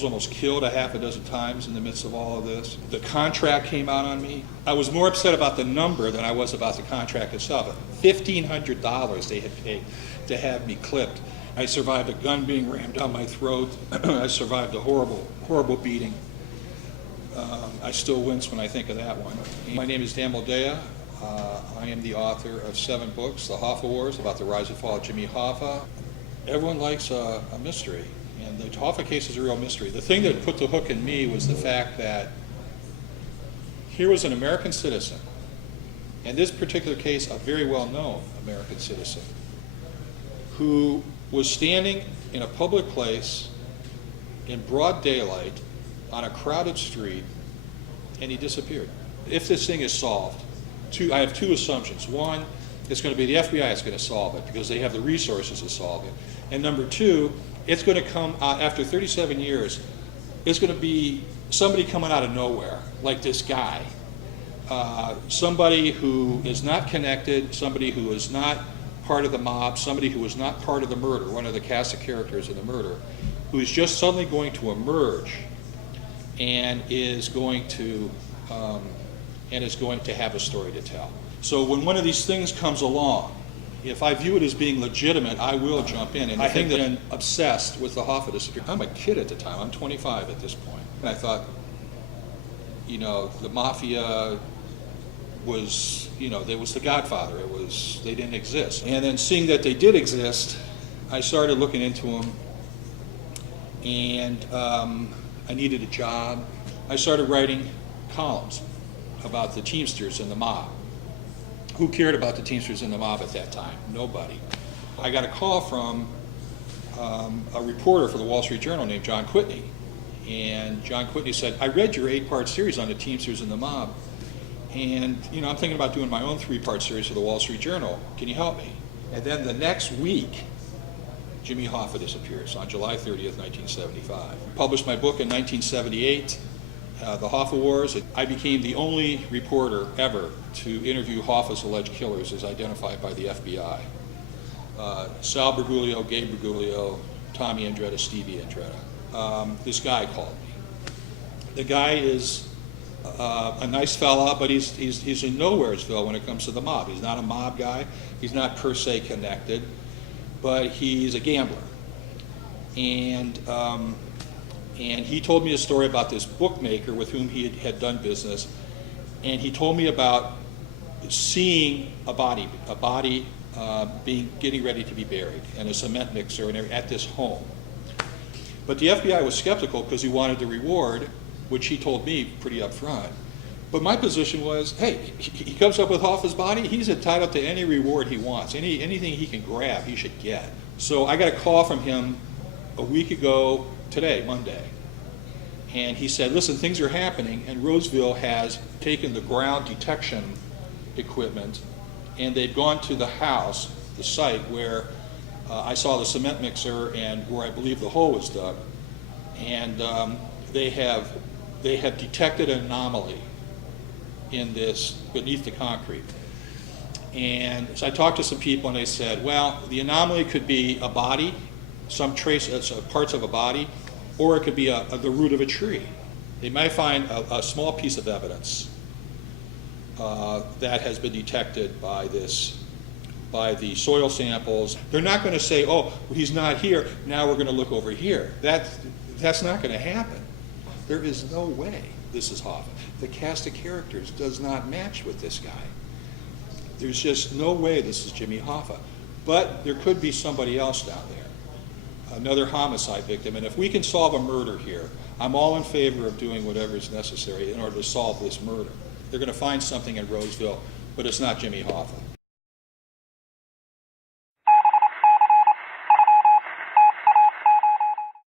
was almost killed a half a dozen times in the midst of all of this. The contract came out on me. I was more upset about the number than I was about the contract itself. $1,500 they had paid to have me clipped. I survived a gun being rammed down my throat. I survived a horrible, horrible beating. I still wince when I think of that one. My name is Dan Moldea. I am the author of 7 books, The Hoffa Wars, about the rise and fall of Jimmy Hoffa. Everyone likes a mystery, and the Hoffa case is a real mystery. The thing that put the hook in me was the fact that here was an American citizen, in this particular case a very well-known American citizen, who was standing in a public place in broad daylight on a crowded street, and he disappeared. If this thing is solved, I have 2 assumptions. One, it's going to be the FBI that's going to solve it because they have the resources to solve it. And number 2, it's going to come out after 37 years, it's going to be somebody coming out of nowhere, like this guy. Somebody who is not connected, somebody who is not part of the mob, somebody who is not part of the murder, one of the cast of characters in the murder, who is just suddenly going to emerge and is going to have a story to tell. So when one of these things comes along, if I view it as being legitimate, I will jump in. And I think that I'm obsessed with the Hoffa disappearance. I'm a kid at the time. I'm 25 at this point. And I thought, you know, the mafia was, you know, there was the Godfather. They didn't exist. And then seeing that they did exist, I started looking into them. And I needed a job. I started writing columns about the Teamsters and the mob. Who cared about the Teamsters and the mob at that time? Nobody. I got a call from a reporter for the Wall Street Journal named John Quitney. And John Quitney said, I read your 8-part series on the Teamsters and the mob. And, you know, I'm thinking about doing my own 3-part series for the Wall Street Journal. Can you help me? And then the next week, Jimmy Hoffa disappears on July 30th, 1975. I published my book in 1978, The Hoffa Wars. I became the only reporter ever to interview Hoffa's alleged killers as identified by the FBI. Sal Bergoglio, Gabe Bergoglio, Tommy Andretta, Stevie Andretta. This guy called me. The guy is a nice fella, but he's in Nowheresville when it comes to the mob. He's not a mob guy. He's not per se connected, but he's a gambler. And he told me a story about this bookmaker with whom he had done business, and he told me about seeing a body getting ready to be buried, and a cement mixer and at this home. But the FBI was skeptical because he wanted the reward, which he told me pretty upfront. But my position was, hey, he comes up with Hoffa's body, he's entitled to any reward he wants. Anything he can grab, he should get. So I got a call from him a week ago today, Monday. And he said, listen, things are happening, and Roseville has taken the ground detection equipment, and they've gone to the house, the site where I saw the cement mixer and where I believe the hole was dug. And they have detected an anomaly in this, beneath the concrete. And so I talked to some people, and they said, well, the anomaly could be a body, some trace, parts of a body, or it could be the root of a tree. They might find a small piece of evidence that has been detected by the soil samples. They're not going to say, oh, he's not here, now we're going to look over here. That's not going to happen. There is no way this is Hoffa. The cast of characters does not match with this guy. There's just no way this is Jimmy Hoffa. But there could be somebody else down there, another homicide victim. And if we can solve a murder here, I'm all in favor of doing whatever is necessary in order to solve this murder. They're going to find something in Roseville, but it's not Jimmy Hoffa.